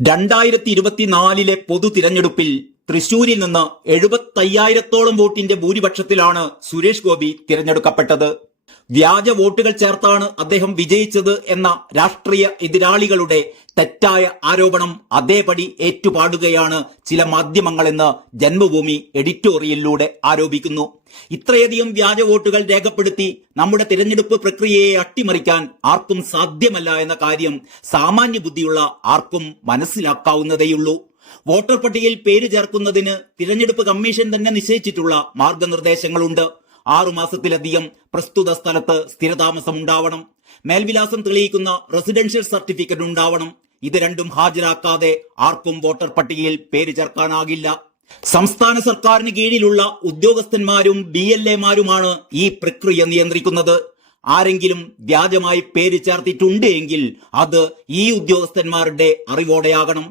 2024 പൊതു തിരഞ്ഞെടുപ്പിൽ തൃശൂരിൽ നിന്ന് 75,000-ഓളം വോട്ടിന്റെ ഭൂരിപക്ഷത്തിലാണ് സുരേഷ് ഗോപി തിരഞ്ഞെടുക്കപ്പെട്ടത്. വ്യാജ വോട്ടുകൾ ചേർത്താണ് അദ്ദേഹം വിജയിച്ചത് എന്ന രാഷ്ട്രീയ എതിരാളികളുടെ തെറ്റായ ആരോപണം അതേപടി ഏറ്റുപാടുകയാണ് ചില മാധ്യമങ്ങളെന്ന് ജന്മഭൂമി എഡിറ്റോറിയലിലൂടെ ആരോപിക്കുന്നു. ഇത്രയധികം വ്യാജ വോട്ടുകൾ രേഖപ്പെടുത്തി നമ്മുടെ തിരഞ്ഞെടുപ്പ് പ്രക്രിയയെ അട്ടിമറിക്കാൻ ആർക്കും സാധ്യമല്ല എന്ന കാര്യം സാമാന്യ ബുദ്ധിയുള്ള ആർക്കും മനസ്സിലാക്കാവുന്നതേയുള്ളൂ. വോട്ടർ പട്ടികയിൽ പേര് ചേർക്കുന്നതിന് തിരഞ്ഞെടുപ്പ് കമ്മീഷൻ തന്നെ നിശ്ചയിച്ചിട്ടുള്ള മാർഗനിർദ്ദേശങ്ങളുണ്ട്. 6 മാസത്തിലധികം പ്രസ്തുത സ്ഥലത്ത് സ്ഥിരതാമസം ഉണ്ടാവണം. മേൽവിലാസം തെളിയിക്കുന്ന റെസിഡൻഷ്യൽ സർട്ടിഫിക്കറ്റ് ഉണ്ടാവണം. ഇത് രണ്ടും ഹാജരാക്കാതെ ആർക്കും വോട്ടർ പട്ടികയിൽ പേര് ചേർക്കാനാകില്ല. സംസ്ഥാന സർക്കാരിന് കീഴിലുള്ള ഉദ്യോഗസ്ഥന്മാരും BLA-മാരുമാണ് ഈ പ്രക്രിയ നിയന്ത്രിക്കുന്നത്. ആരെങ്കിലും വ്യാജമായി പേര് ചേർത്തിട്ടുണ്ട് എങ്കിൽ അത് ഈ ഉദ്യോഗസ്ഥന്മാരുടെ അറിവോടെയാകണം.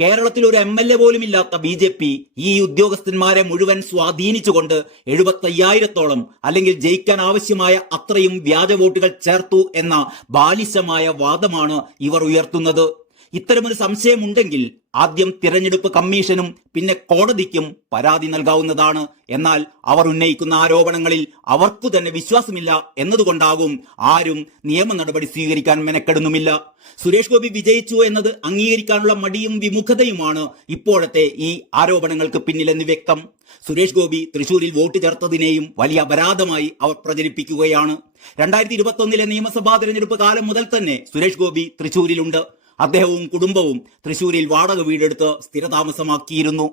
കേരളത്തിൽ ഒരു MLA പോലും ഇല്ലാത്ത BJP ഈ ഉദ്യോഗസ്ഥന്മാരെ മുഴുവൻ സ്വാധീനിച്ചുകൊണ്ട് 75,000-ഓളം അല്ലെങ്കിൽ ജയിക്കാൻ ആവശ്യമായ അത്രയും വ്യാജ വോട്ടുകൾ ചേർത്തു എന്ന ബാലിശമായ വാദമാണ് ഇവർ ഉയർത്തുന്നത്. ഇത്തരമൊരു സംശയമുണ്ടെങ്കിൽ ആദ്യം തിരഞ്ഞെടുപ്പ് കമ്മീഷനും പിന്നെ കോടതിക്കും പരാതി നൽകാവുന്നതാണ്. എന്നാൽ അവർ ഉന്നയിക്കുന്ന ആരോപണങ്ങളിൽ അവർക്കു തന്നെ വിശ്വാസമില്ല എന്നതുകൊണ്ടാകും ആരും നിയമ നടപടി സ്വീകരിക്കാൻ മെനക്കെടുന്നുമില്ല. സുരേഷ് ഗോപി വിജയിച്ചു എന്നത് അംഗീകരിക്കാനുള്ള മടിയും വിമുഖതയുമാണ് ഇപ്പോഴത്തെ ഈ ആരോപണങ്ങൾക്ക് പിന്നിലെന്ന് വ്യക്തം. സുരേഷ് ഗോപി തൃശൂരിൽ വോട്ട് ചേർത്തതിനെയും വലിയ അപരാധമായി അവർ പ്രചരിപ്പിക്കുകയാണ്. 2021 നിയമസഭാ തിരഞ്ഞെടുപ്പ് കാലം മുതൽ തന്നെ സുരേഷ് ഗോപി തൃശൂരിലുണ്ട്. അദ്ദേഹവും കുടുംബവും തൃശൂരിൽ വാടക വീടെടുത്ത് സ്ഥിരതാമസമാക്കിയിരുന്നു.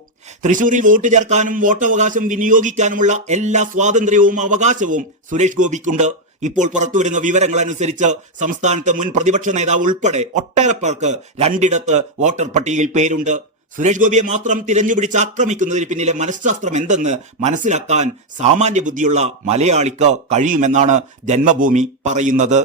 തൃശൂരിൽ വോട്ട് ചേർക്കാനും വോട്ടവകാശം വിനിയോഗിക്കാനുമുള്ള എല്ലാ സ്വാതന്ത്ര്യവും അവകാശവും സുരേഷ് ഗോപിക്കുണ്ട്. ഇപ്പോൾ പുറത്തുവരുന്ന വിവരങ്ങൾ അനുസരിച്ച് സംസ്ഥാനത്തെ മുൻ പ്രതിപക്ഷ നേതാവ് ഉൾപ്പെടെ ഒട്ടേറെ പേർക്ക് 2 വോട്ടർ പട്ടികയിൽ പേരുണ്ട്. സുരേഷ് ഗോപിയെ മാത്രം തിരഞ്ഞുപിടിച്ച് ആക്രമിക്കുന്നതിന് പിന്നിലെ മനഃശാസ്ത്രം എന്തെന്ന് മനസ്സിലാക്കാൻ സാമാന്യ ബുദ്ധിയുള്ള മലയാളിക്ക് കഴിയുമെന്നാണ് ജന്മഭൂമി പറയുന്നത്.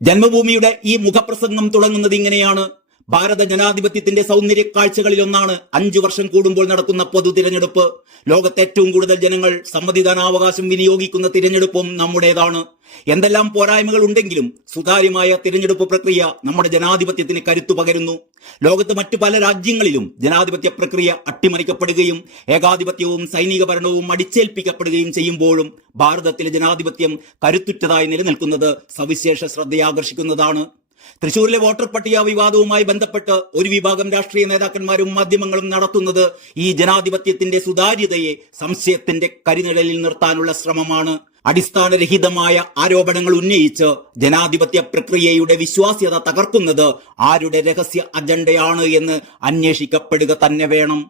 ജന്മഭൂമിയുടെ ഈ മുഖപ്രസംഗം തുടങ്ങുന്നത് ഇങ്ങനെയാണ്: ഭാരത ജനാധിപത്യത്തിന്റെ സൗന്ദര്യ കാഴ്ചകളിലൊന്നാണ് 5 വർഷം കൂടുമ്പോൾ നടക്കുന്ന പൊതു തിരഞ്ഞെടുപ്പ്. ലോകത്തെ ഏറ്റവും കൂടുതൽ ജനങ്ങൾ സമ്മതിദാനാവകാശം വിനിയോഗിക്കുന്ന തിരഞ്ഞെടുപ്പും നമ്മുടേതാണ്. എന്തെല്ലാം പോരായ്മകൾ ഉണ്ടെങ്കിലും സുതാര്യമായ തിരഞ്ഞെടുപ്പ് പ്രക്രിയ നമ്മുടെ ജനാധിപത്യത്തിന് കരുത്തു പകരുന്നു. ലോകത്ത് മറ്റു പല രാജ്യങ്ങളിലും ജനാധിപത്യ പ്രക്രിയ അട്ടിമറിക്കപ്പെടുകയും ഏകാധിപത്യവും സൈനിക ഭരണവും അടിച്ചേൽപ്പിക്കപ്പെടുകയും ചെയ്യുമ്പോഴും ഭാരതത്തിലെ ജനാധിപത്യം കരുത്തുറ്റതായി നിലനിൽക്കുന്നത് സവിശേഷ ശ്രദ്ധയാകർഷിക്കുന്നതാണ്. തൃശൂരിലെ വോട്ടർ പട്ടിക വിവാദവുമായി ബന്ധപ്പെട്ട് ഒരു വിഭാഗം രാഷ്ട്രീയ നേതാക്കന്മാരും മാധ്യമങ്ങളും നടത്തുന്നത് ഈ ജനാധിപത്യത്തിന്റെ സുതാര്യതയെ സംശയത്തിന്റെ കരിനിഴലിൽ നിർത്താനുള്ള ശ്രമമാണ്. അടിസ്ഥാനരഹിതമായ ആരോപണങ്ങൾ ഉന്നയിച്ച് ജനാധിപത്യ പ്രക്രിയയുടെ വിശ്വാസ്യത തകർക്കുന്നത് ആരുടെ രഹസ്യ അജണ്ടയാണ് എന്ന് അന്വേഷിക്കപ്പെടുക തന്നെ വേണം.